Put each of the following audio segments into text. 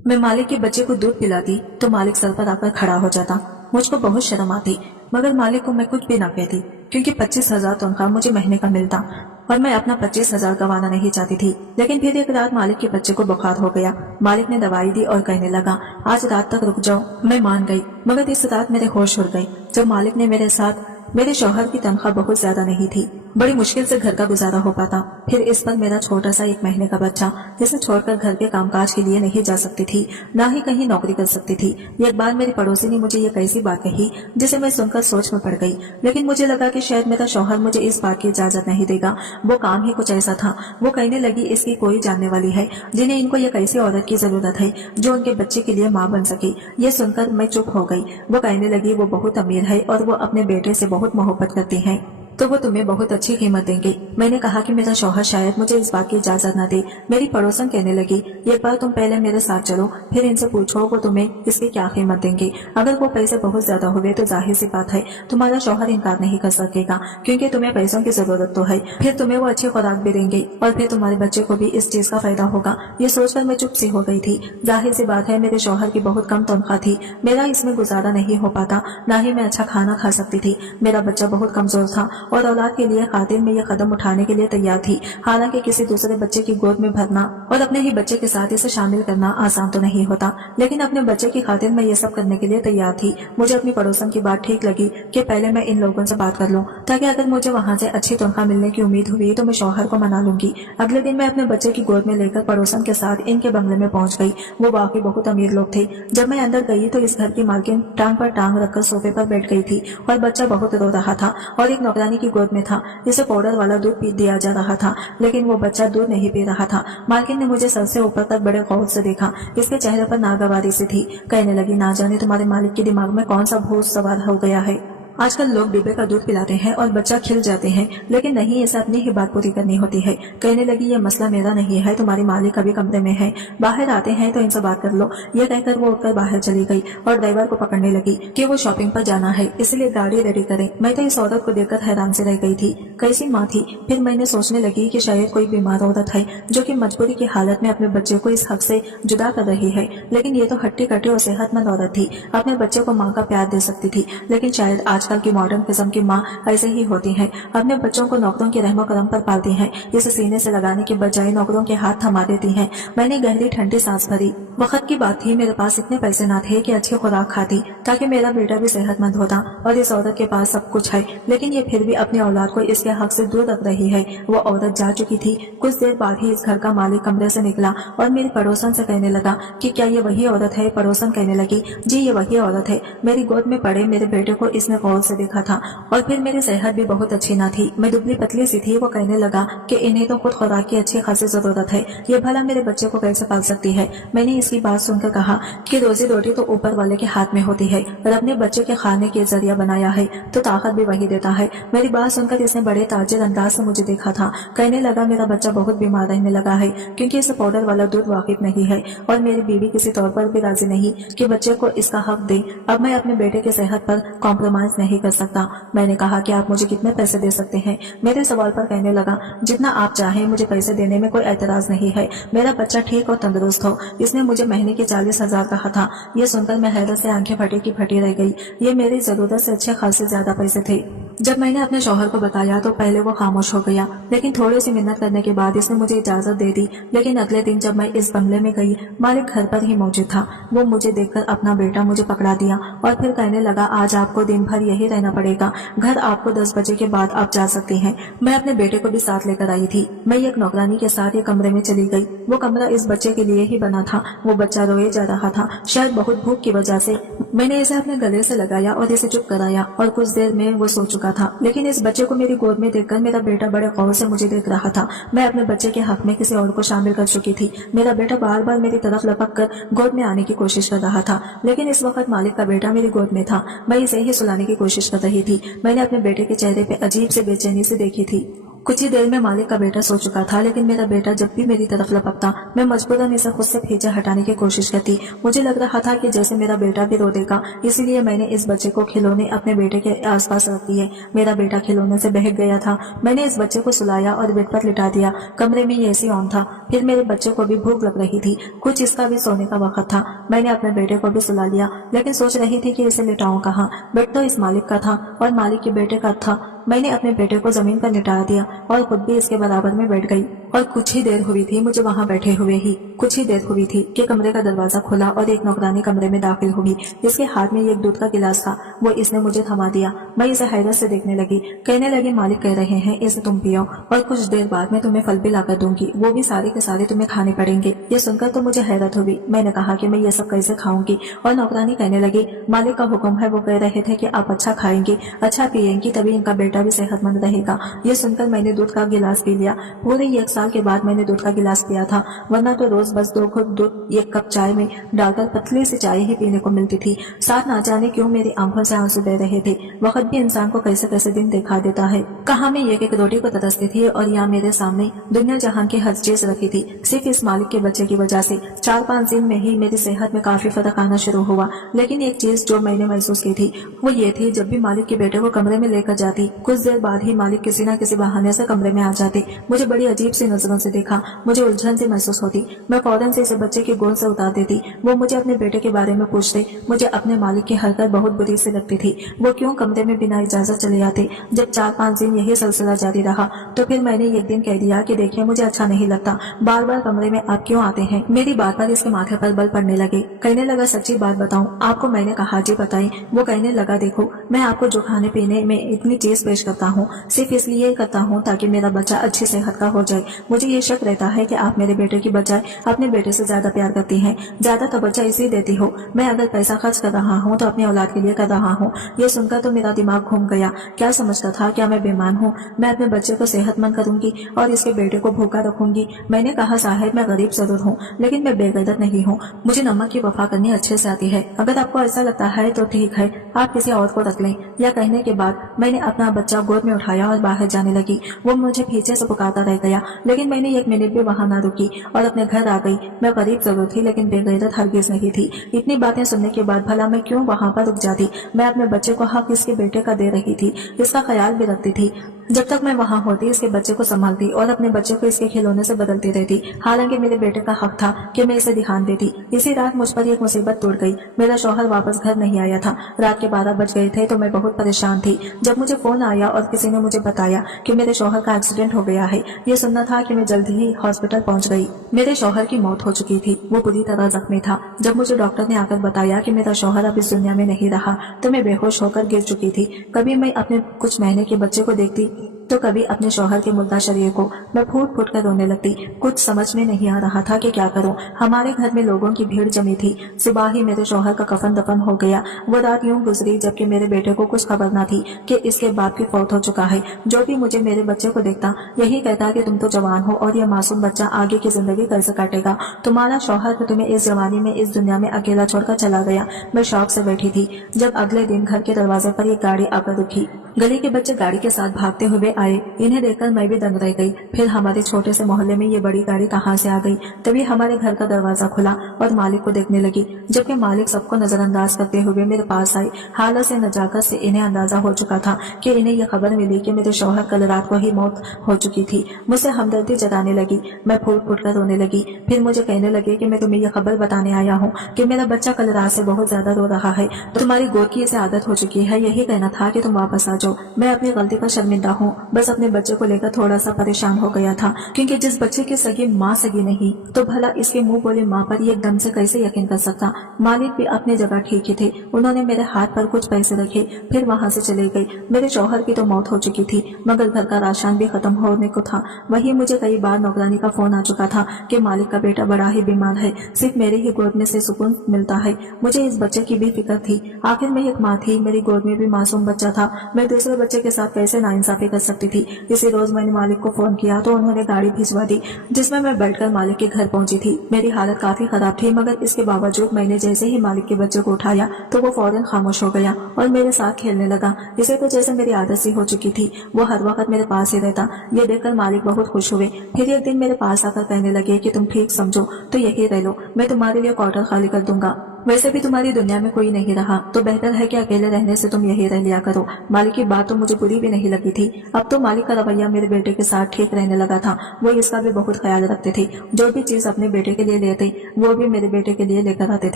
मैं मालिक के बच्चे को दूध पिलाती तो मालिक सर पर आकर खड़ा हो जाता। मुझको बहुत शर्म आती, मगर मालिक को मैं कुछ भी ना कहती, क्योंकि 25,000 तनख्वाह मुझे महीने का मिलता और मैं अपना 25,000 गंवाना नहीं चाहती थी। लेकिन फिर एक रात मालिक के बच्चे को बुखार हो गया। मालिक ने दवाई दी और कहने लगा, आज रात तक रुक जाओ। मैं मान गई, मगर इस रात मेरे होश उड़ गए जब मालिक ने मेरे साथ मेरे शौहर की तनख्वाह बहुत ज्यादा नहीं थी, बड़ी मुश्किल से घर का गुजारा हो पाता। फिर इस पर मेरा छोटा सा 1 महीने का बच्चा, जिसे छोड़कर घर के कामकाज के लिए नहीं जा सकती थी, ना ही कहीं नौकरी कर सकती थी। एक बार मेरी पड़ोसी ने मुझे ये कैसी बात कही जिसे मैं सुनकर सोच में पड़ गई। लेकिन मुझे लगा कि शायद मेरा शौहर मुझे इस बात की इजाजत नहीं देगा। वो काम ही कुछ ऐसा था। वो कहने लगी, इसकी कोई जानने वाली है जिन्हें इनको ये कैसी औरत की जरूरत है जो उनके बच्चे के लिए माँ बन सके। ये सुनकर मैं चुप हो गई। वो कहने लगी, वो बहुत अमीर है और वो अपने बेटे से बहुत मोहब्बत करती है, तो वो तुम्हें बहुत अच्छी कीमत देंगे। मैंने कहा कि मेरा शौहर शायद मुझे इस बात की इजाजत न दे। मेरी पड़ोसन कहने लगी, एक बार तुम पहले मेरे साथ चलो, फिर इनसे पूछो वो तुम्हें इसकी क्या कीमत देंगे। अगर वो पैसे बहुत ज्यादा हुए तो जाहिर सी बात है तुम्हारा शौहर इनकार नहीं कर सकेगा, क्योंकि तुम्हें पैसों की जरूरत तो है। फिर तुम्हें वो अच्छी खुराक भी देंगे और फिर तुम्हारे बच्चे को भी इस चीज का फायदा होगा। ये सोचकर मैं चुप सी हो गई थी। जाहिर सी बात है मेरे शौहर की बहुत कम तनख्वाह थी, मेरा इसमें गुजारा नहीं हो पाता, न ही मैं अच्छा खाना खा सकती थी। मेरा बच्चा बहुत कमजोर था और औलाद के लिए खातिर में ये कदम उठाने के लिए तैयार थी। हालांकि किसी दूसरे बच्चे की गोद में भरना और अपने ही बच्चे के साथ इसे शामिल करना आसान तो नहीं होता, लेकिन अपने बच्चे की खातिर मैं ये सब करने के लिए तैयार थी। मुझे अपनी पड़ोसन की बात ठीक लगी कि पहले मैं इन लोगों से बात कर लूं, ताकि अगर मुझे वहां से अच्छी तनख्वाह मिलने की उम्मीद हुई तो मैं शौहर को मना लूंगी। अगले दिन मैं अपने बच्चे की गोद में लेकर पड़ोसन के साथ इनके बंगले में पहुंच गई। वो वाकई बहुत अमीर लोग थे। जब मैं अंदर गई तो इस घर की मालकिन टांग पर टांग रखकर सोफे पर बैठ गई थी और बच्चा बहुत रो रहा था और एक नौकरानी की गोद में था। इसे पाउडर वाला दूध पी दिया जा रहा था, लेकिन वो बच्चा दूध नहीं पी रहा था। मालकिन ने मुझे सर से ऊपर तक बड़े गौर से देखा। इसके चेहरे पर नागवारी सी थी। कहने लगी, ना जाने तुम्हारे मालिक के दिमाग में कौन सा भूत सवार हो गया है। आजकल लोग डिब्बे का दूध पिलाते हैं और बच्चा खिल जाते हैं, लेकिन नहीं, इसे अपनी ही बात पूरी करनी होती है। कहने लगी, ये मसला मेरा नहीं है, तुम्हारी मालिक अभी कमरे में है, बाहर आते हैं तो इनसे बात कर लो। ये कहकर वो उठकर बाहर चली गई और ड्राइवर को पकड़ने लगी कि वो शॉपिंग पर जाना है, इसलिए गाड़ी रेडी करे। मैं तो इस औरत को देखकर हैरान से रह गई थी। कैसी माँ थी। फिर मैंने सोचने लगी कि शायद कोई बीमार औरत है जो कि मजबूरी की हालत में अपने बच्चे को इस हक से जुदा कर रही है, लेकिन ये तो हट्टी कट्टी और सेहतमंद औरत थी। अपने बच्चे को माँ का प्यार दे सकती थी, लेकिन शायद आजकल की मॉडर्न किस्म की माँ ऐसे ही होती है। अपने बच्चों को नौकरों के रहमो करम पर पालती हैं। इसे सीने से लगाने के बजाय नौकरों के हाथ थमा देती हैं। मैंने गहरी ठंडी सांस भरी। वक्त की बात थी, मेरे पास इतने पैसे ना थे कि अच्छी खुराक खाती ताकि मेरा बेटा भी सेहतमंद होता, और इस औरत के पास सब कुछ है, लेकिन ये फिर भी अपनी औलाद को इसके हक से दूर रख रही है। वो औरत जा चुकी थी। कुछ देर बाद ही इस घर का मालिक कमरे से निकला और मेरी पड़ोसन से कहने लगा कि क्या ये वही औरत है। पड़ोसन कहने लगी, जी ये वही औरत है। मेरी गोद में पड़े मेरे बेटे को इसने गौर से देखा था और फिर मेरी सेहत भी बहुत अच्छी ना थी, मैं दुबली पतली सी थी। वो कहने लगा कि इन्हें तो खुद खुराक की अच्छी खासी जरूरत है, ये भला मेरे बच्चे को कैसे पाल सकती है। मैंने इसकी बात सुनकर कहा कि रोजी रोटी तो ऊपर वाले के हाथ में होती है, रब ने बच्चे के खाने के जरिया बनाया है तो ताकत भी वही देता है। मेरी बात सुनकर इसने बड़े ताजुब अंदाज से मुझे देखा था। कहने लगा, मेरा बच्चा बहुत बीमार रहने लगा है, क्योंकि इसे पाउडर वाला दूध वाकिफ नहीं है, और मेरी बीवी किसी तौर पर भी राजी नहीं कि बच्चे को इसका हक दे। अब मैं अपने बेटे की सेहत पर कॉम्प्रोमाइज नहीं कर सकता। मैंने कहा कि आप मुझे कितने पैसे दे सकते हैं। मेरे सवाल पर कहने लगा, जितना आप चाहें, मुझे पैसे देने में कोई एतराज नहीं है। मेरा बच्चा ठीक और तंदुरुस्त हो। इसने मुझे महीने के 40,000 कहा था। ये सुनकर मैं हैरत से आंखें फटी की फटी रह गई। ये मेरी जरूरत से अच्छे खासे ज्यादा पैसे थे। जब मैंने अपने शौहर को बताया तो पहले वो खामोश हो गया, लेकिन थोड़ी सी मिन्नत करने के बाद इसने मुझे इजाजत दे दी। लेकिन अगले दिन जब मैं इस बंगले में गई, मालिक घर पर ही मौजूद था। वो मुझे देखकर अपना बेटा मुझे पकड़ा दिया और फिर कहने लगा, आज आपको दिन भर यही रहना पड़ेगा, घर आपको 10 बजे के बाद आप जा सकती हैं। मैं अपने बेटे को भी साथ लेकर आई थी। मैं एक नौकरानी के साथ एक कमरे में चली गई। वो कमरा इस बच्चे के लिए ही बना था। वो बच्चा रोए जा रहा था, शायद बहुत भूख की वजह से। मैंने इसे अपने गले से लगाया और इसे चुप कराया और कुछ देर में वो सो चुका था। लेकिन इस बच्चे को मेरी गोद में देखकर मेरा बेटा बड़े गौर से मुझे देख रहा था। मैं अपने बच्चे के हक में किसी और को शामिल कर चुकी थी। मेरा बेटा बार बार मेरी तरफ लपक कर गोद में आने की कोशिश कर रहा था, लेकिन इस वक्त मालिक का बेटा मेरी गोद में था। मैं इसे ही सुलाने की कोशिश कर रही थी। मैंने अपने बेटे के चेहरे पे अजीब से बेचैनी से देखी थी। कुछ ही देर में मालिक का बेटा सो चुका था, लेकिन मेरा बेटा जब भी मेरी तरफ लपकता मैं मजबूरन इसे खुद से खींचे हटाने की कोशिश करती। मुझे लग रहा था कि जैसे मेरा बेटा भी रो देगा, इसीलिए मैंने इस बच्चे को खिलौने अपने बेटे के आसपास रख दिए। मेरा बेटा खिलौने से बहक गया था। मैंने इस बच्चे को सुलाया और बेड पर लिटा दिया। कमरे में एसी ऑन था। फिर मेरे बच्चे को भी भूख लग रही थी, कुछ इसका भी सोने का वक्त था। मैंने अपने बेटे को भी सुला लिया, लेकिन सोच रही थी कि इसे लिटाऊं कहाँ। बेड तो इस मालिक का था और मालिक के बेटे का था। मैंने अपने बेटे को जमीन पर लिटा दिया और खुद भी इसके बराबर में बैठ गई। और कुछ ही देर हुई थी मुझे वहां बैठे हुए ही कुछ ही देर हुई थी कि कमरे का दरवाजा खुला और एक नौकरानी कमरे में दाखिल हुई। इसके हाथ में एक दूध का गिलास था, वो इसने मुझे थमा दिया। मैं इसे हैरत से देखने लगी। कहने लगी, मालिक कह रहे हैं इसे तुम पियो और कुछ देर बाद मैं तुम्हें फल भी लाकर दूंगी, वो भी सारे के सारे तुम्हें खाने पड़ेंगे। ये सुनकर तो मुझे हैरत हुई। मैंने कहा कि मैं ये सब कैसे खाऊंगी, और नौकरानी कहने लगी, मालिक का हुक्म है, वो कह रहे थे कि आप अच्छा खाएंगी, अच्छा पिएंगी, तभी इनका बेटा भी सेहतमंद रहेगा। ये सुनकर मैंने दूध का गिलास पी लिया। पूरे 1 साल के बाद मैंने दूध का गिलास पिया था, वरना तो रोज बस 2 घुट दूध 1 कप चाय में डालकर पतली सी चाय ही पीने को मिलती थी। साथ ना जाने क्यों मेरी आंखों से आंसू बह रहे थे। वक्त भी इंसान को कैसे कैसे दिन दिखा देता है। कहाँ मैं एक रोटी को तरसती थी और यहाँ मेरे सामने दुनिया जहां की हर चीज रखी थी। सिर्फ इस मालिक के बच्चे की वजह से 4-5 दिन में ही मेरी सेहत में काफी फर्क आना शुरू हुआ। लेकिन एक चीज जो मैंने महसूस की थी वो ये थी, जब भी मालिक के बेटे को कमरे में लेकर जाती, कुछ देर बाद ही मालिक किसी न किसी बहाने से कमरे में आ जाते। मुझे बड़ी अजीब सी नजरों से देखा। मुझे उलझन सी महसूस होती। मैं फौरन से इसे बच्चे की गोद से उतार देती। वो मुझे अपने बेटे के बारे में पूछते। मुझे अपने मालिक की हरकत बहुत बुरी सी लगती थी। वो क्यों कमरे में बिना इजाजत चले आते। जब 4-5 दिन यही सिलसिला जारी रहा तो फिर मैंने एक दिन कह दिया कि देखिए, मुझे अच्छा नहीं लगता, बार बार कमरे में आप क्यों आते हैं। मेरी बात पर इसके माथे पर बल पड़ने लगे। कहने लगा, सच्ची बात बताऊं आपको। मैंने कहा, जी बताएं। वो कहने लगा, देखो मैं आपको जो खाने पीने में इतनी चीज पेश करता हूँ सिर्फ इसलिए करता हूँ ताकि मेरा बच्चा अच्छी सेहत का हो जाए। मुझे ये शक रहता है कि आप मेरे बेटे की बजाय अपने बेटे से ज्यादा प्यार करती हैं, ज्यादा तवज्जो इसी देती हो। मैं अगर पैसा खर्च कर रहा हूँ तो अपनी औलाद के लिए कर रहा हूँ। ये सुनकर तो मेरा दिमाग घूम गया। क्या समझता था, क्या मैं बेईमान हूँ? मैं अपने बच्चे को सेहतमंद करूंगी और इसके बेटे को भूखा रखूंगी। मैंने कहा, साहब मैं गरीब जरूर हूँ लेकिन मैं बेगैरत नहीं हूँ। मुझे नमक की वफा करनी अच्छे से आती है। अगर आपको ऐसा लगता है तो ठीक है, आप किसी और को रख लें। यह कहने के बाद मैंने अपना बच्चा गोद में उठाया और बाहर जाने लगी। वो मुझे पीछे से पुकारता रह गया, लेकिन मैंने 1 मिनट भी वहां न रुकी और अपने घर आ गई। मैं गरीब जरूर थी लेकिन बेगैरत हरगिज नहीं थी। इतनी बातें सुनने के बाद भला मैं क्यों वहां पर रुक जाती। मैं अपने बच्चे को हक इसके बेटे का दे रही थी, इसका ख्याल भी रखती थी। जब तक मैं वहां होती इसके बच्चे को संभालती और अपने बच्चे को इसके खिलौने से बदलती रहती। हालांकि मेरे बेटे का हक था कि मैं इसे ध्यान देती। इसी रात मुझ पर एक मुसीबत टूट गई। मेरा शौहर वापस घर नहीं आया था। रात के 12 बज गए थे तो मैं बहुत परेशान थी जब मुझे फोन आया और किसी ने मुझे बताया कि मेरे शौहर का एक्सीडेंट हो गया है। ये सुनना था कि मैं जल्दी ही हॉस्पिटल पहुंच गई। मेरे शौहर की मौत हो चुकी थी। वो बुरी तरह जख्मी था। जब मुझे डॉक्टर ने आकर बताया कि मेरा शौहर अब इस दुनिया में नहीं रहा तो मैं बेहोश होकर गिर चुकी थी। कभी मैं अपने कुछ महीने के बच्चे को देखती तो कभी अपने शौहर के मुर्दा शरीर को। मैं फूट फूट कर रोने लगती। कुछ समझ में नहीं आ रहा था कि क्या करूं। हमारे घर में लोगों की भीड़ जमी थी। सुबह ही मेरे शौहर का कफन दफन हो गया। वो रात यूं गुजरी जबकि मेरे बेटे को कुछ खबर न थी कि इसके बाप की फौत हो चुका है। जो भी मुझे मेरे बच्चे को देखता यही कहता कि तुम तो जवान हो और यह मासूम बच्चा आगे की जिंदगी कैसे काटेगा। तुम्हारा शौहर तो तुम्हें इस जवानी में इस दुनिया में अकेला छोड़कर चला गया। मैं शौक से बैठी थी जब अगले दिन घर के दरवाजे पर एक गाड़ी आकर रुकी। गली के बच्चे गाड़ी के साथ भागते हुए आए। इन्हें देखकर मैं भी दंग रह गई। फिर हमारे छोटे से मोहल्ले में ये बड़ी गाड़ी कहाँ से आ गई। तभी हमारे घर का दरवाजा खुला और मालिक को देखने लगी, जबकि मालिक सबको नजरअंदाज करते हुए मेरे पास आए। हालत से नजाकत से इन्हें अंदाजा हो चुका था कि इन्हें यह खबर मिली कि मेरे शौहर कल रात को ही मौत हो चुकी थी। मुझसे हमदर्दी जताने लगी। मैं फूट फूट कर रोने लगी। फिर मुझे कहने लगे कि मैं तुम्हें यह खबर बताने आया हूँ कि मेरा बच्चा कल रात से बहुत ज्यादा रो रहा है। तुम्हारी गोद की इसे आदत हो चुकी है। यही कहना था कि तुम वापस आ जाओ। मैं अपनी गलती पर शर्मिंदा हूँ। बस अपने बच्चे को लेकर थोड़ा सा परेशान हो गया था, क्योंकि जिस बच्चे की सगी माँ सगी नहीं तो भला इसके मुंह बोले माँ पर एकदम से कैसे यकीन कर सकता। मालिक भी अपनी जगह ठीक ही थे। उन्होंने मेरे हाथ पर कुछ पैसे रखे, फिर वहाँ से चले गए। मेरे शौहर की तो मौत हो चुकी थी, मगर घर का राशन भी खत्म होने को था। वही मुझे कई बार नौकरानी का फोन आ चुका था कि मालिक का बेटा बड़ा ही बीमार है, सिर्फ मेरे ही गोद में से सुकून मिलता है। मुझे इस बच्चे की भी फिक्र थी। आखिर मैं एक माँ थी, मेरी गोद में भी मासूम बच्चा था। मैं दूसरे बच्चे के साथ कैसे नाइंसाफी कर सकती। सकती थी। इसी रोज मैंने मालिक को फोन किया तो उन्होंने गाड़ी भिजवा दी, जिसमें मैं बैठकर मालिक के घर पहुंची थी। मेरी हालत काफी खराब थी, मगर इसके बावजूद मैंने जैसे ही मालिक के बच्चे को उठाया तो वो फौरन खामोश हो गया और मेरे साथ खेलने लगा। इसे तो जैसे मेरी आदत सी हो चुकी थी, वो हर वक्त मेरे पास ही रहता। ये देखकर मालिक बहुत खुश हुए। फिर एक दिन मेरे पास आकर कहने लगे कि तुम ठीक समझो तो यही रह लो, मैं तुम्हारे लिए क्वार्टर खाली कर दूंगा। वैसे भी तुम्हारी दुनिया में कोई नहीं रहा तो बेहतर है कि अकेले रहने से तुम यही रह लिया करो। मालिक की बात तो मुझे बुरी भी नहीं लगी थी। अब तो मालिक का रवैया मेरे बेटे के साथ ठीक रहने लगा था। वो इसका भी बहुत ख्याल रखते थे। जो भी चीज अपने बेटे के लिए लेते वो भी मेरे बेटे के लिए लेकर आते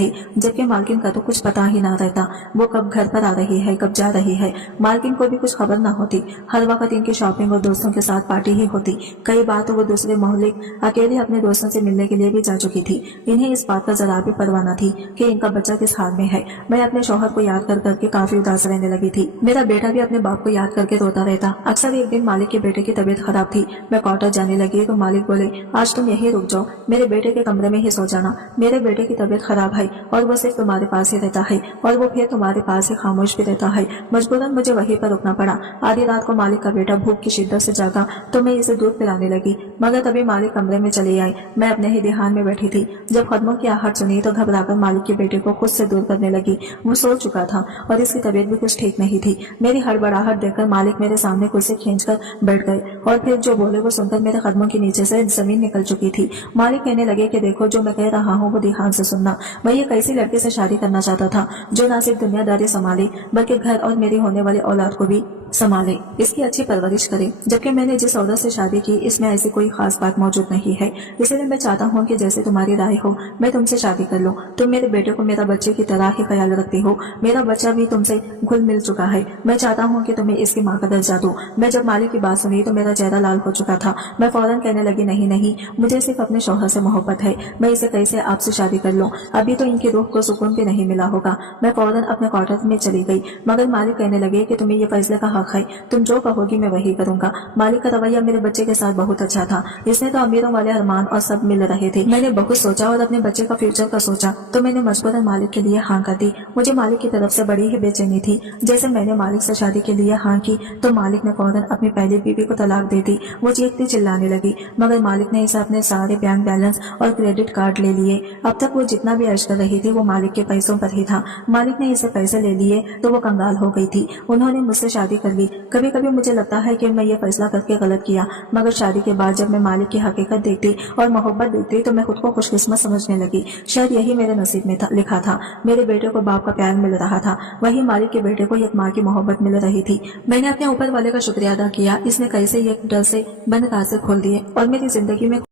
थे, जबकि मालकिन का तो कुछ पता ही ना रहता। वो कब घर पर आ रही है, कब जा रही है, मालकिन को भी कुछ खबर ना होती। हर वक्त इनकी शॉपिंग और दोस्तों के साथ पार्टी ही होती। कई बार तो वो दूसरे मोहल्ले अकेले अपने दोस्तों से मिलने के लिए भी जा चुकी थी। इन्हें इस बात का जरा भी परवाह न थी कि इनका बच्चा किस हाल में है। मैं अपने शौहर को याद कर करके काफी उदास रहने लगी थी। मेरा बेटा भी अपने बाप को याद करके रोता रहता। अक्सर एक दिन मालिक के बेटे की तबीयत खराब थी। मैं क्वार्टर जाने लगी तो मालिक बोले, आज तुम यहीं रुक जाओ, मेरे बेटे के कमरे में ही सो जाना। मेरे बेटे की तबीयत खराब है और वो सिर्फ तुम्हारे पास ही रहता है और वो फिर तुम्हारे पास ही खामोश भी रहता है। मजबूरन मुझे वहीं पर रुकना पड़ा। आधी रात को मालिक का बेटा भूख की शिद्दत से जागा तो मैं इसे दूध पिलाने लगी, मगर तभी मालिक कमरे में चले आए। मैं अपने ही ध्यान में बैठी थी। जब कदमों की आहट सुनी तो घबराकर मालिक के बेटे को खुद से दूर करने लगी। वो सो चुका था और इसकी तबीयत भी कुछ ठीक नहीं थी। मेरी हड़बड़ाहट देखकर मालिक मेरे सामने कुर्सी खींचकर बैठ गए और फिर जो बोले वो सुनकर मेरे कदमों के नीचे से जमीन निकल चुकी थी। मालिक कहने लगे कि देखो, जो मैं कह रहा हूँ वो ध्यान से सुनना। मैं ये कैसी लड़की से शादी करना चाहता था जो ना सिर्फ दुनियादारी संभाले बल्कि घर और मेरी होने वाली औलाद को भी संभाले, इसकी अच्छी परवरिश करे। जबकि मैंने जिस औरत से शादी की इसमें ऐसी कोई खास बात मौजूद नहीं है। इसलिए मैं चाहता हूँ कि जैसे तुम्हारी राय हो मैं तुमसे शादी कर लूँ। तुम मेरे बेटे को मेरा बच्चे की तरह ही ख्याल रखती हो। मेरा बच्चा भी तुमसे घुल मिल चुका है। मैं चाहता हूँ कि तुम्हें इसकी माँ का दर्जा दूं। मैं जब मालिक की बात सुनी तो मेरा चेहरा लाल हो चुका था। मैं फौरन कहने लगी, नहीं नहीं, मुझे सिर्फ अपने शौहर से मोहब्बत है। मैं इसे कैसे आपसे शादी कर लूँ? अभी तो इनकी रूह को सुकून भी नहीं मिला होगा। मैं फौरन अपने क्वार्टर में चली गई, मगर मालिक कहने लगे कि तुम्हें ये फैसले का हक है, तुम जो कहोगी मैं वही करूंगा। मालिक का रवैया मेरे बच्चे के साथ बहुत अच्छा था। इसने तो अमीरों वाले अरमान और सब मिल रहे थे। मैंने बहुत सोचा और अपने बच्चे का फ्यूचर का सोचा तो मैंने मजबूरन मालिक के लिए हाँ कर दी। मुझे मालिक की तरफ से बड़ी ही बेचैनी थी। जैसे मैंने मालिक से शादी के लिए हाँ की तो मालिक ने फौरन अपनी पहली बीवी को तलाक दे दी। वो चीखती चिल्लाने लगी, मगर मालिक ने इसे अपने सारे बैंक बैलेंस और क्रेडिट कार्ड ले लिए। अब तक वो जितना भी अर्ज कर रही थी वो मालिक के पैसों पर ही था। मालिक ने इसे पैसे ले लिए तो वो कंगाल हो गई थी। उन्होंने मुझसे शादी कर ली। कभी कभी मुझे लगता है कि मैं ये फैसला करके गलत किया, मगर शादी के बाद जब मैं मालिक की हकीकत देखती और मोहब्बत देखती तो मैं खुद को खुशकिस्मत समझने लगी। शायद यही मेरे नसीब में लिखा था। मेरे बेटे को बाप का प्यार मिल रहा था, वही मालिक के बेटे को एक माँ की मोहब्बत मिल रही थी। मैंने अपने ऊपर वाले का शुक्रिया अदा किया। इसने कैसे ये डर से बंद रास्ते खोल दिए और मेरी जिंदगी में